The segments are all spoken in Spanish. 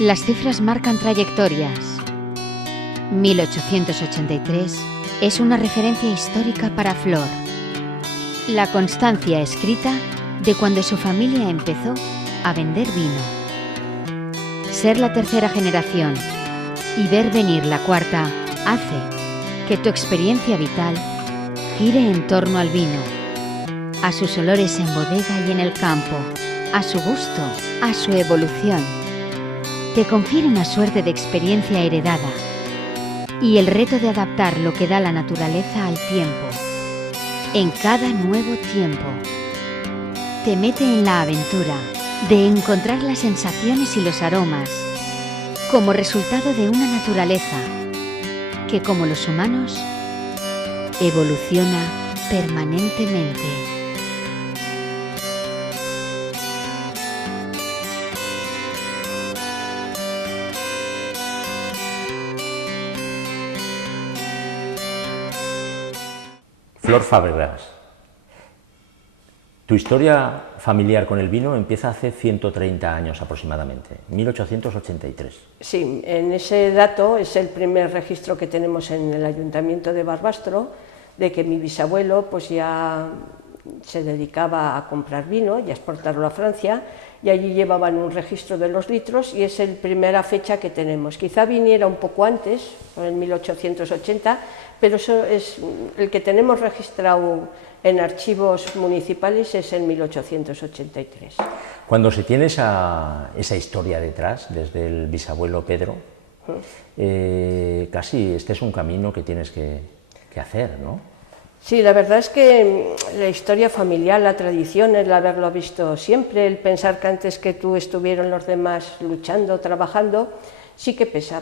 Las cifras marcan trayectorias. 1883 es una referencia histórica para Flor. La constancia escrita de cuando su familia empezó a vender vino. Ser la tercera generación y ver venir la cuarta hace que tu experiencia vital gire en torno al vino, a sus olores en bodega y en el campo, a su gusto, a su evolución. Te confiere una suerte de experiencia heredada y el reto de adaptar lo que da la naturaleza al tiempo, en cada nuevo tiempo. Te mete en la aventura de encontrar las sensaciones y los aromas como resultado de una naturaleza que, como los humanos, evoluciona permanentemente. Flor Fábregas, tu historia familiar con el vino empieza hace 130 años aproximadamente, 1883. Sí, en ese dato es el primer registro que tenemos en el Ayuntamiento de Barbastro de que mi bisabuelo pues ya se dedicaba a comprar vino y a exportarlo a Francia, y allí llevaban un registro de los litros y es la primera fecha que tenemos. Quizá viniera un poco antes, en 1880, pero eso es el que tenemos registrado en archivos municipales, es en 1883. Cuando se tiene esa historia detrás, desde el bisabuelo Pedro, casi este es un camino que tienes que hacer, ¿no? Sí, la verdad es que la historia familiar, la tradición, el haberlo visto siempre, el pensar que antes que tú estuvieron los demás luchando, trabajando, sí que pesa,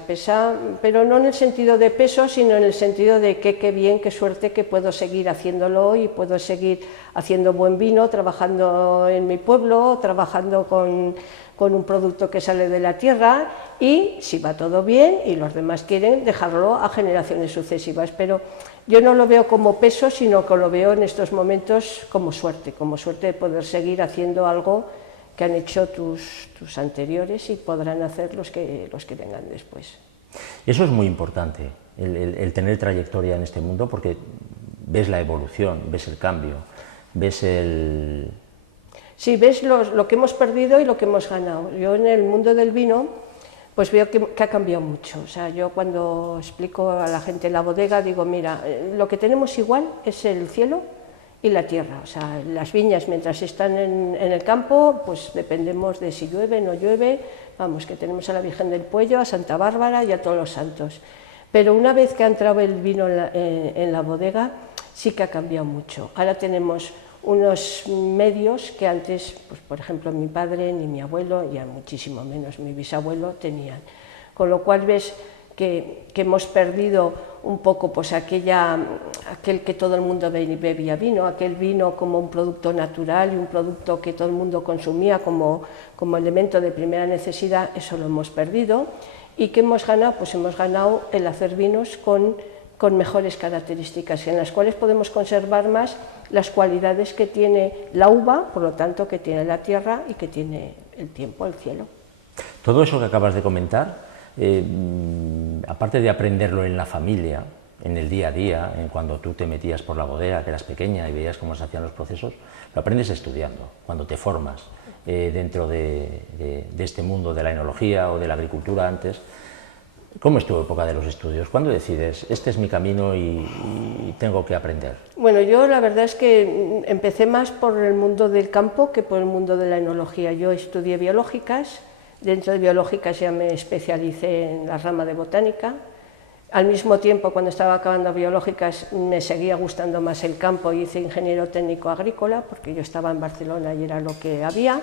pero no en el sentido de peso, sino en el sentido de que qué bien, qué suerte que puedo seguir haciéndolo y puedo seguir haciendo buen vino, trabajando en mi pueblo, trabajando con un producto que sale de la tierra, y si va todo bien y los demás quieren, dejarlo a generaciones sucesivas. Pero yo no lo veo como peso, sino que lo veo en estos momentos como suerte de poder seguir haciendo algo que han hecho tus anteriores y podrán hacer los que vengan después. Eso es muy importante, el tener trayectoria en este mundo, porque ves la evolución, ves el cambio, ves el... Sí, ves lo que hemos perdido y lo que hemos ganado. Yo en el mundo del vino pues veo que ha cambiado mucho. O sea, yo cuando explico a la gente en la bodega digo, mira, lo que tenemos igual es el cielo y la tierra. O sea, las viñas mientras están en el campo, pues dependemos de si llueve, no llueve, vamos, que tenemos a la Virgen del Puello, a Santa Bárbara y a todos los santos. Pero una vez que ha entrado el vino en la bodega, sí que ha cambiado mucho. Ahora tenemos unos medios que antes, pues, por ejemplo, mi padre ni mi abuelo, y muchísimo menos mi bisabuelo, tenían. Con lo cual ves que hemos perdido un poco pues, aquel que todo el mundo bebía vino, aquel vino como un producto natural y un producto que todo el mundo consumía como elemento de primera necesidad. Eso lo hemos perdido. ¿Y qué hemos ganado? Pues hemos ganado el hacer vinos con mejores características, en las cuales podemos conservar más las cualidades que tiene la uva, por lo tanto que tiene la tierra y que tiene el tiempo, el cielo. Todo eso que acabas de comentar, aparte de aprenderlo en la familia, en el día a día, en cuando tú te metías por la bodega, que eras pequeña y veías cómo se hacían los procesos, lo aprendes estudiando, cuando te formas dentro de este mundo de la enología o de la agricultura antes. ¿Cómo es tu época de los estudios? ¿Cuándo decides, este es mi camino y tengo que aprender? Bueno, yo la verdad es que empecé más por el mundo del campo que por el mundo de la enología. Yo estudié biológicas, dentro de biológicas ya me especialicé en la rama de botánica. Al mismo tiempo, cuando estaba acabando biológicas, me seguía gustando más el campo y hice ingeniero técnico agrícola, porque yo estaba en Barcelona y era lo que había.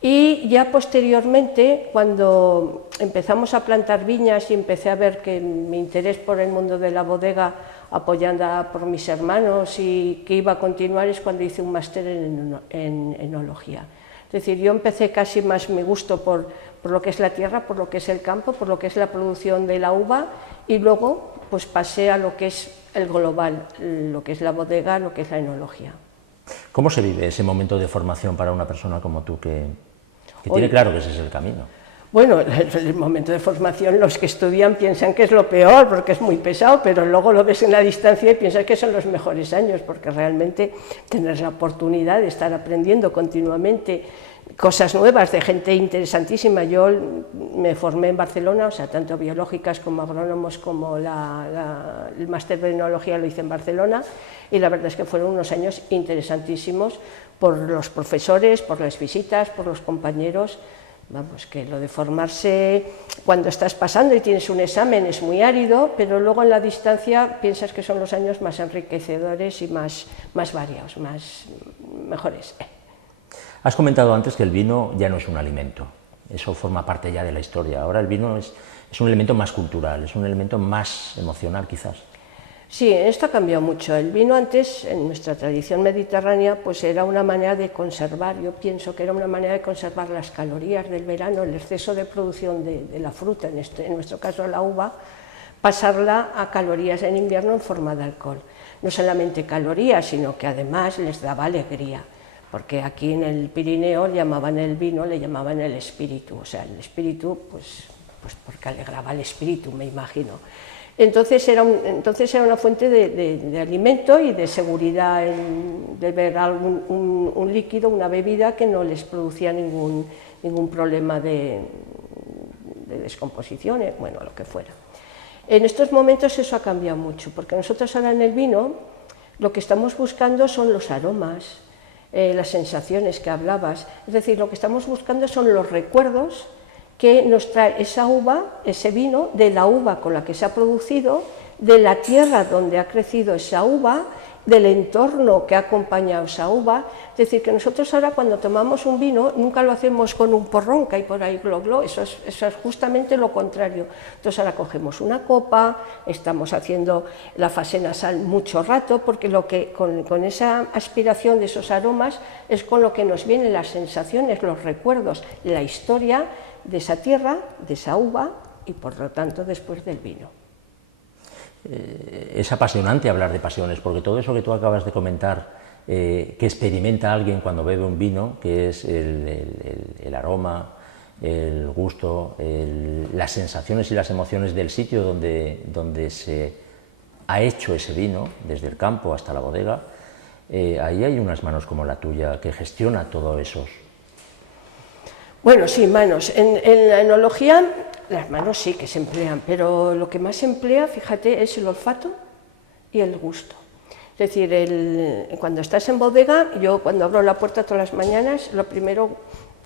Y ya posteriormente, cuando empezamos a plantar viñas y empecé a ver que mi interés por el mundo de la bodega, apoyada por mis hermanos y que iba a continuar, es cuando hice un máster en enología. Es decir, yo empecé casi más mi gusto por lo que es la tierra, por lo que es el campo, por lo que es la producción de la uva, y luego pues pasé a lo que es el global, lo que es la bodega, lo que es la enología. ¿Cómo se vive ese momento de formación para una persona como tú que tiene claro que ese es el camino? Bueno, el momento de formación, los que estudian piensan que es lo peor porque es muy pesado, pero luego lo ves en la distancia y piensas que son los mejores años, porque realmente tener la oportunidad de estar aprendiendo continuamente cosas nuevas de gente interesantísima. Yo me formé en Barcelona, o sea, tanto biológicas como agrónomos, como el máster de enología lo hice en Barcelona, y la verdad es que fueron unos años interesantísimos por los profesores, por las visitas, por los compañeros. Vamos, que lo de formarse cuando estás pasando y tienes un examen es muy árido, pero luego en la distancia piensas que son los años más enriquecedores y más variados, mejores. Has comentado antes que el vino ya no es un alimento, eso forma parte ya de la historia. Ahora el vino es un elemento más cultural, es un elemento más emocional quizás. Sí, esto ha cambiado mucho. El vino antes, en nuestra tradición mediterránea, pues era una manera de conservar, yo pienso que era una manera de conservar las calorías del verano, el exceso de producción de la fruta, en nuestro caso la uva, pasarla a calorías en invierno en forma de alcohol. No solamente calorías, sino que además les daba alegría, porque aquí en el Pirineo llamaban el vino, le llamaban el espíritu, o sea, el espíritu, pues porque alegraba el espíritu, me imagino. Entonces era una fuente de alimento y de seguridad en beber un líquido, una bebida que no les producía ningún problema de descomposición, bueno, lo que fuera. En estos momentos eso ha cambiado mucho, porque nosotros ahora en el vino lo que estamos buscando son los aromas, las sensaciones que hablabas, es decir, lo que estamos buscando son los recuerdos que nos trae esa uva, ese vino, de la uva con la que se ha producido, de la tierra donde ha crecido esa uva, del entorno que ha acompañado esa uva. Es decir, que nosotros ahora cuando tomamos un vino nunca lo hacemos con un porrón que hay por ahí, glo, glo, eso es justamente lo contrario. Entonces ahora cogemos una copa, estamos haciendo la fase nasal mucho rato, porque con esa aspiración de esos aromas es con lo que nos vienen las sensaciones, los recuerdos, la historia de esa tierra, de esa uva y por lo tanto después del vino. Es apasionante hablar de pasiones, porque todo eso que tú acabas de comentar, que experimenta alguien cuando bebe un vino, que es el aroma, el gusto, las sensaciones y las emociones del sitio donde se ha hecho ese vino, desde el campo hasta la bodega, ahí hay unas manos como la tuya que gestiona todo eso. Bueno, sí, manos. En la enología, las manos sí que se emplean, pero lo que más se emplea, fíjate, es el olfato y el gusto. Es decir, cuando estás en bodega, yo cuando abro la puerta todas las mañanas, lo primero,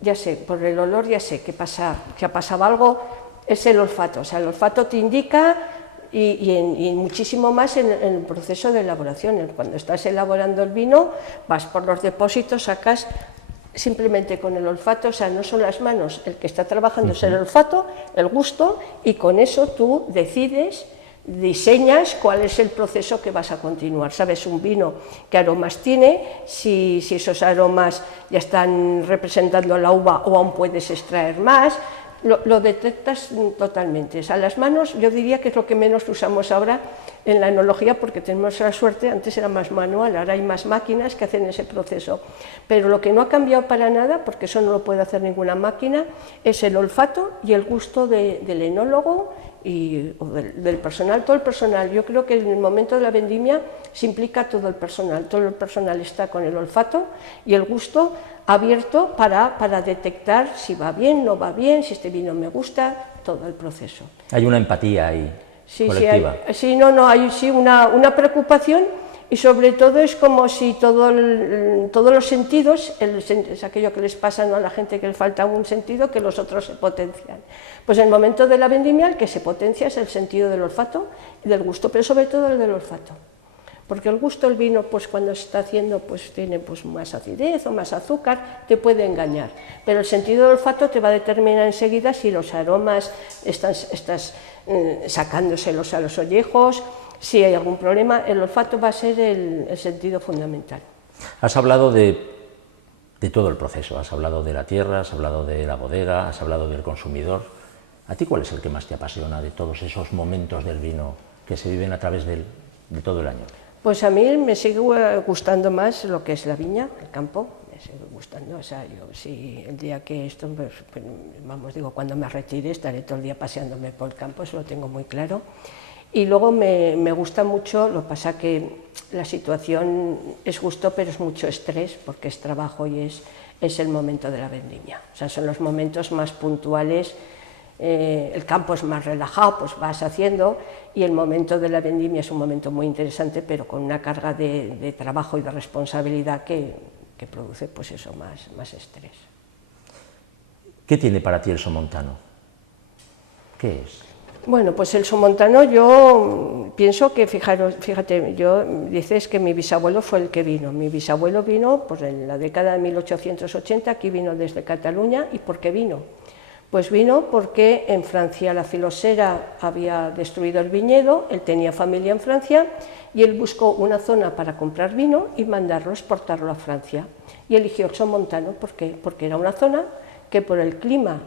ya sé, por el olor ya sé que ha pasado algo, es el olfato. O sea, el olfato te indica, y muchísimo más en el proceso de elaboración. Cuando estás elaborando el vino, vas por los depósitos, sacas simplemente con el olfato, o sea, no son las manos, el que está trabajando es el olfato, el gusto, y con eso tú decides, diseñas cuál es el proceso que vas a continuar. Sabes un vino qué aromas tiene, si esos aromas ya están representando la uva o aún puedes extraer más, lo detectas totalmente. O sea, las manos yo diría que es lo que menos usamos ahora en la enología, porque tenemos la suerte, antes era más manual, ahora hay más máquinas que hacen ese proceso. Pero lo que no ha cambiado para nada, porque eso no lo puede hacer ninguna máquina, es el olfato y el gusto del enólogo o del personal, todo el personal. Yo creo que en el momento de la vendimia se implica todo el personal está con el olfato y el gusto abierto para detectar si va bien, no va bien, si este vino me gusta, todo el proceso. Hay una empatía ahí, sí, colectiva. Sí, hay una preocupación, y sobre todo es como si todos los sentidos, es aquello que les pasa, ¿no?, a la gente que le falta un sentido, que los otros se potencian. Pues en el momento de la vendimia el que se potencia es el sentido del olfato y del gusto, pero sobre todo el del olfato. Porque el gusto del vino, pues cuando se está haciendo, pues tiene pues más acidez o más azúcar, te puede engañar. Pero el sentido del olfato te va a determinar enseguida si los aromas estás sacándoselos a los ollejos, si hay algún problema. El olfato va a ser el sentido fundamental. Has hablado de todo el proceso, has hablado de la tierra, has hablado de la bodega, has hablado del consumidor. ¿A ti cuál es el que más te apasiona de todos esos momentos del vino que se viven a través de todo el año? Pues a mí me sigue gustando más lo que es la viña, el campo, sigue gustando. O sea, yo sí, el día que esto, pues, vamos, digo, cuando me retire estaré todo el día paseándome por el campo, eso lo tengo muy claro. Y luego me gusta mucho, lo que pasa que la situación es justo, pero es mucho estrés, porque es trabajo y es el momento de la vendimia. O sea, son los momentos más puntuales, el campo es más relajado, pues vas haciendo, y el momento de la vendimia es un momento muy interesante, pero con una carga de trabajo y de responsabilidad que produce, pues eso, más estrés. ¿Qué tiene para ti el somontano? ¿Qué es? Bueno, pues el somontano, yo pienso que, fíjate, dices que mi bisabuelo fue el que vino. Mi bisabuelo vino pues, en la década de 1880, aquí vino desde Cataluña. ¿Y por qué vino? Pues vino porque en Francia la filosera había destruido el viñedo, él tenía familia en Francia, y él buscó una zona para comprar vino y mandarlo, exportarlo a Francia. Y eligió el somontano, ¿por qué? Porque era una zona que por el clima,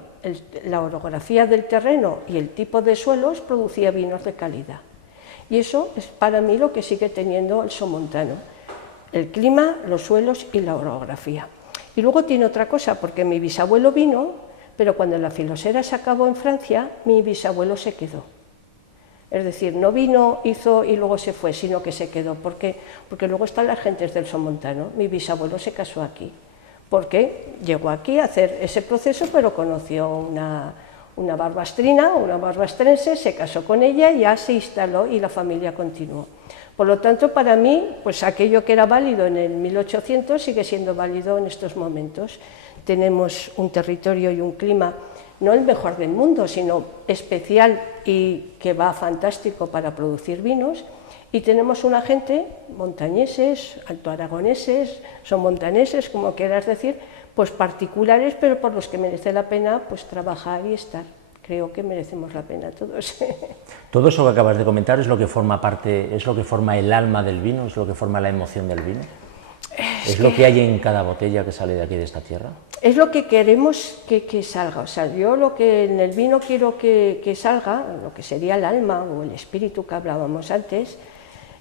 la orografía del terreno y el tipo de suelos producía vinos de calidad. Y eso es para mí lo que sigue teniendo el somontano, el clima, los suelos y la orografía. Y luego tiene otra cosa, porque mi bisabuelo vino, pero cuando la filosera se acabó en Francia, mi bisabuelo se quedó. Es decir, no vino, hizo y luego se fue, sino que se quedó. ¿Por qué? Porque luego están las gentes del somontano. Mi bisabuelo se casó aquí, porque llegó aquí a hacer ese proceso, pero conoció una barbastrina, una barbastrense, se casó con ella, ya se instaló y la familia continuó. Por lo tanto, para mí, pues aquello que era válido en el 1800 sigue siendo válido en estos momentos. Tenemos un territorio y un clima, no el mejor del mundo, sino especial y que va fantástico para producir vinos. Y tenemos una gente, montañeses, altoaragoneses, son montaneses, como quieras decir, pues particulares, pero por los que merece la pena pues trabajar y estar. Creo que merecemos la pena todos. Todo eso que acabas de comentar es lo que forma parte, es lo que forma el alma del vino, es lo que forma la emoción del vino. ¿Es lo que hay en cada botella que sale de aquí, de esta tierra? Es lo que queremos que salga. O sea, yo lo que en el vino quiero que salga, lo que sería el alma o el espíritu que hablábamos antes,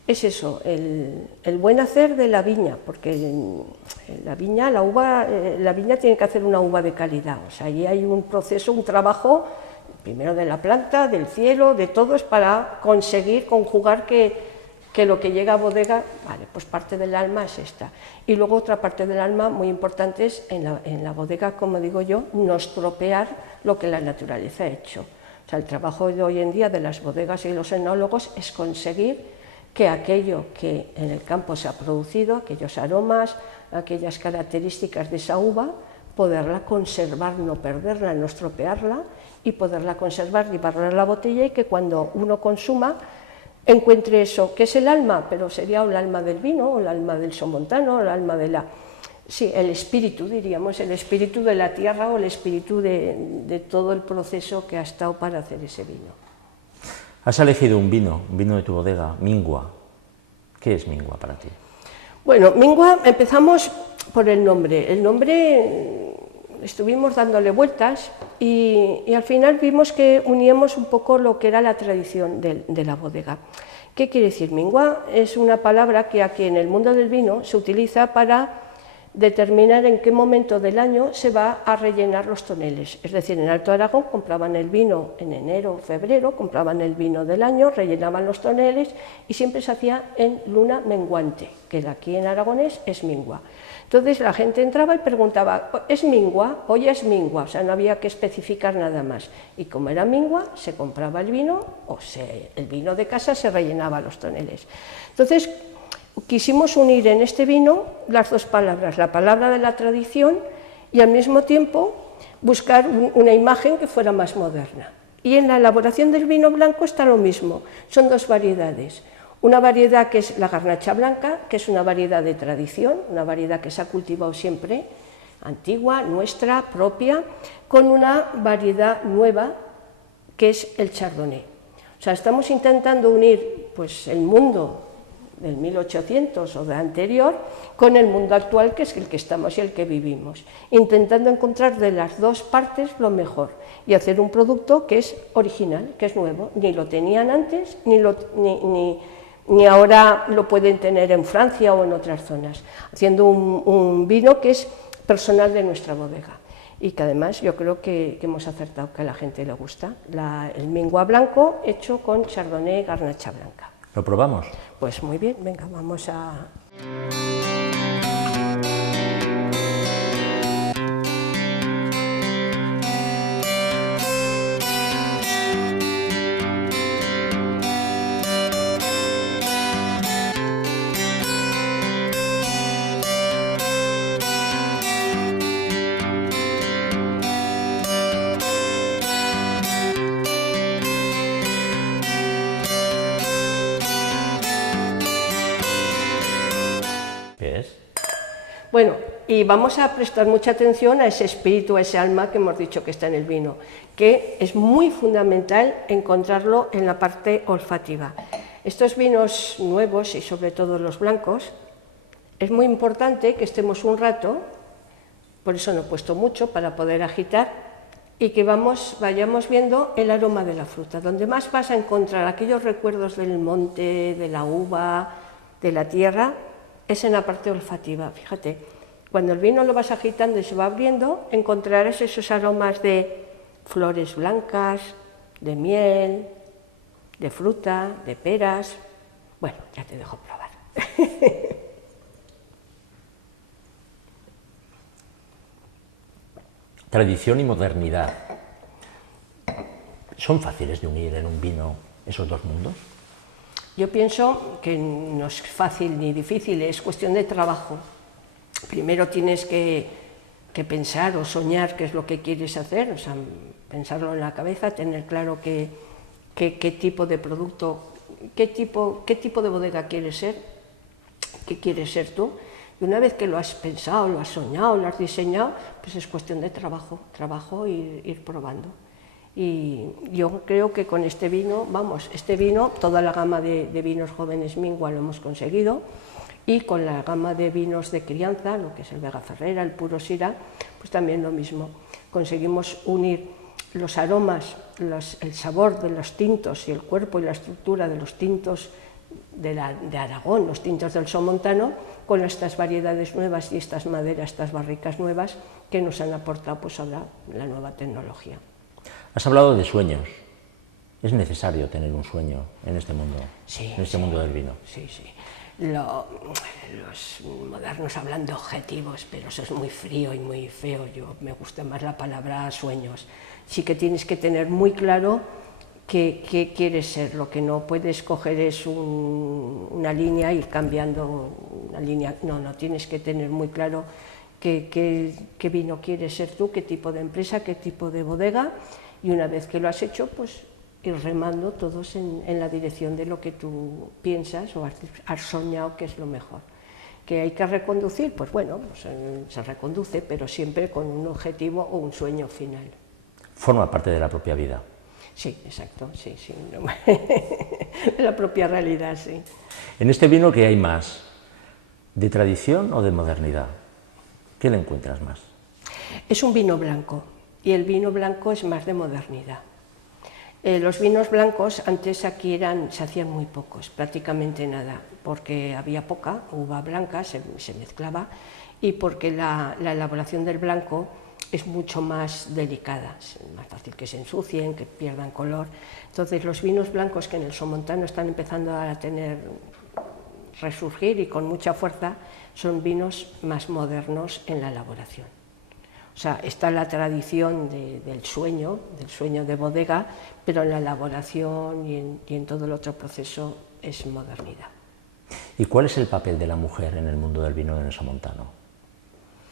es eso, el buen hacer de la viña, porque la viña, la viña tiene que hacer una uva de calidad. O sea, ahí hay un proceso, un trabajo, primero de la planta, del cielo, de todo, es para conseguir conjugar que lo que llega a bodega, vale, pues parte del alma es esta. Y luego otra parte del alma muy importante es en la bodega, como digo yo, no estropear lo que la naturaleza ha hecho. O sea, el trabajo de hoy en día de las bodegas y los enólogos es conseguir que aquello que en el campo se ha producido, aquellos aromas, aquellas características de esa uva, poderla conservar, no perderla, no estropearla, y poderla conservar, llevarla a la botella y que cuando uno consuma encuentre eso, que es el alma, pero sería el alma del vino, o el alma del somontano, o el alma de la... Sí, el espíritu, diríamos, el espíritu de la tierra o el espíritu de todo el proceso que ha estado para hacer ese vino. Has elegido un vino de tu bodega, Mingua. ¿Qué es Mingua para ti? Bueno, Mingua, empezamos por el nombre. El nombre estuvimos dándole vueltas y al final vimos que uníamos un poco lo que era la tradición de la bodega. ¿Qué quiere decir? Mingua es una palabra que aquí en el mundo del vino se utiliza para determinar en qué momento del año se va a rellenar los toneles. Es decir, en Alto Aragón compraban el vino en enero o febrero, compraban el vino del año, rellenaban los toneles y siempre se hacía en luna menguante, que aquí en aragonés es mingua. Entonces la gente entraba y preguntaba, ¿es mingua? Hoy es mingua, o sea, no había que especificar nada más. Y como era mingua, se compraba el vino, el vino de casa se rellenaba los toneles. Entonces, quisimos unir en este vino las dos palabras, la palabra de la tradición y al mismo tiempo buscar una imagen que fuera más moderna. Y en la elaboración del vino blanco está lo mismo, son dos variedades. Una variedad que es la garnacha blanca, que es una variedad de tradición, una variedad que se ha cultivado siempre, antigua, nuestra, propia, con una variedad nueva que es el chardonnay. O sea, estamos intentando unir pues, el mundo del 1800 o de anterior con el mundo actual, que es el que estamos y el que vivimos, intentando encontrar de las dos partes lo mejor y hacer un producto que es original, que es nuevo, ni lo tenían antes ni ahora lo pueden tener en Francia o en otras zonas, haciendo un vino que es personal de nuestra bodega. Y que además yo creo que hemos acertado, que a la gente le gusta. El Mingua blanco hecho con Chardonnay Garnacha blanca. ¿Lo probamos? Pues muy bien, venga, vamos a... ¿Qué es? Bueno, y vamos a prestar mucha atención a ese espíritu, a ese alma que hemos dicho que está en el vino, que es muy fundamental encontrarlo en la parte olfativa. Estos vinos nuevos, y sobre todo los blancos, es muy importante que estemos un rato, por eso no he puesto mucho, para poder agitar, y que vayamos viendo el aroma de la fruta. Donde más vas a encontrar aquellos recuerdos del monte, de la uva, de la tierra, es en la parte olfativa. Fíjate, cuando el vino lo vas agitando y se va abriendo, encontrarás esos aromas de flores blancas, de miel, de fruta, de peras. Bueno, ya te dejo probar. Tradición y modernidad. ¿Son fáciles de unir en un vino esos dos mundos? Yo pienso que no es fácil ni difícil, es cuestión de trabajo. Primero tienes que pensar o soñar qué es lo que quieres hacer, o sea, pensarlo en la cabeza, tener claro qué tipo de producto, qué tipo de bodega quieres ser, qué quieres ser tú. Y una vez que lo has pensado, lo has soñado, lo has diseñado, pues es cuestión de trabajo y ir probando. Y yo creo que con este vino, toda la gama de vinos jóvenes Mingua lo hemos conseguido, y con la gama de vinos de crianza, lo que es el Vega Ferrera, el Puro Syrah, pues también lo mismo. Conseguimos unir los aromas, el sabor de los tintos y el cuerpo y la estructura de los tintos de Aragón, los tintos del Somontano, con estas variedades nuevas y estas maderas, estas barricas nuevas que nos han aportado pues ahora la nueva tecnología. Has hablado de sueños. ¿Es necesario tener un sueño en este mundo, Sí, en este mundo del vino? Sí, sí. Los modernos hablan de objetivos, pero eso es muy frío y muy feo. Me gusta más la palabra sueños. Sí que tienes que tener muy claro qué quieres ser. Lo que no puedes coger es una línea y ir cambiando una línea. No, tienes que tener muy claro qué vino quieres ser tú, qué tipo de empresa, qué tipo de bodega, y una vez que lo has hecho, pues ir remando todos en la dirección de lo que tú piensas o has soñado que es lo mejor. ¿Que hay que reconducir? Pues bueno, pues se reconduce, pero siempre con un objetivo o un sueño final. Forma parte de la propia vida. Sí, exacto, sí. De la propia realidad, sí. En este vino, ¿qué hay más? ¿De tradición o de modernidad? ¿Qué le encuentras más? Es un vino blanco, y el vino blanco es más de modernidad. Los vinos blancos antes aquí se hacían muy pocos, prácticamente nada, porque había poca uva blanca, se mezclaba, y porque la elaboración del blanco es mucho más delicada, es más fácil que se ensucien, que pierdan color. Entonces los vinos blancos que en el Somontano están empezando a resurgir y con mucha fuerza, son vinos más modernos en la elaboración. O sea, está la tradición del sueño de bodega, pero en la elaboración y en todo el otro proceso es modernidad. ¿Y cuál es el papel de la mujer en el mundo del vino en el Somontano?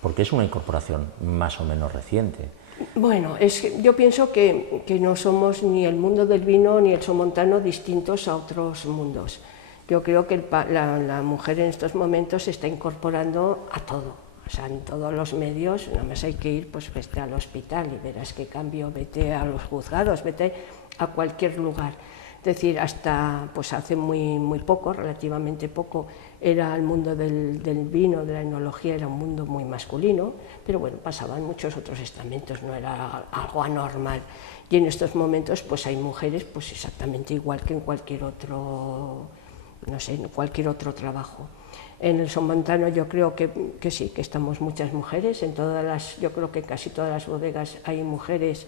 Porque es una incorporación más o menos reciente. Bueno, yo pienso que no somos ni el mundo del vino ni el Somontano distintos a otros mundos. Yo creo que la mujer en estos momentos se está incorporando a todo. O sea, en todos los medios, nada más hay que ir, pues vete al hospital y verás qué cambio, vete a los juzgados, vete a cualquier lugar. Es decir, hasta pues hace muy poco, relativamente poco, era el mundo del vino, de la enología, era un mundo muy masculino, pero bueno, pasaban muchos otros estamentos, no era algo anormal. Y en estos momentos pues hay mujeres pues exactamente igual que en cualquier otro no sé, en cualquier otro trabajo. En el somontano yo creo que sí, que estamos muchas mujeres, yo creo que en casi todas las bodegas hay mujeres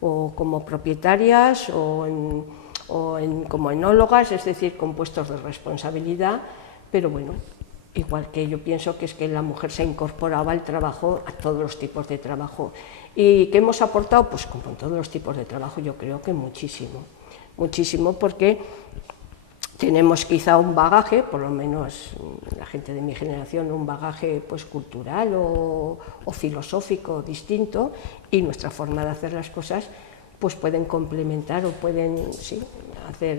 o como propietarias como enólogas, es decir, con puestos de responsabilidad, pero bueno, igual que yo pienso que es que la mujer se incorporaba al trabajo, a todos los tipos de trabajo. ¿Y qué hemos aportado? Pues como en todos los tipos de trabajo yo creo que muchísimo, muchísimo, porque tenemos quizá un bagaje, por lo menos la gente de mi generación, un bagaje pues cultural o filosófico distinto, y nuestra forma de hacer las cosas pues pueden complementar o pueden hacer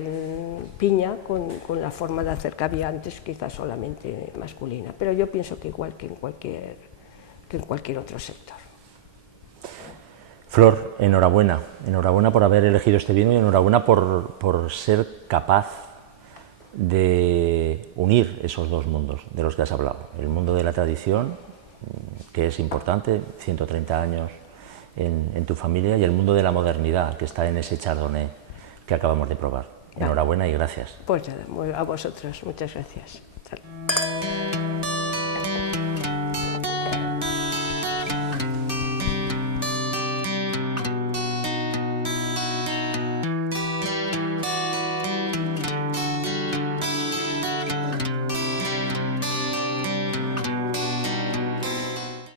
piña con la forma de hacer que había antes, quizás solamente masculina, pero yo pienso que igual que en cualquier otro sector. Flor, enhorabuena por haber elegido este vino y enhorabuena por ser capaz de unir esos dos mundos de los que has hablado, el mundo de la tradición, que es importante, 130 años en tu familia, y el mundo de la modernidad, que está en ese chardonnay que acabamos de probar. Enhorabuena y gracias. Pues nada, a vosotros, muchas gracias.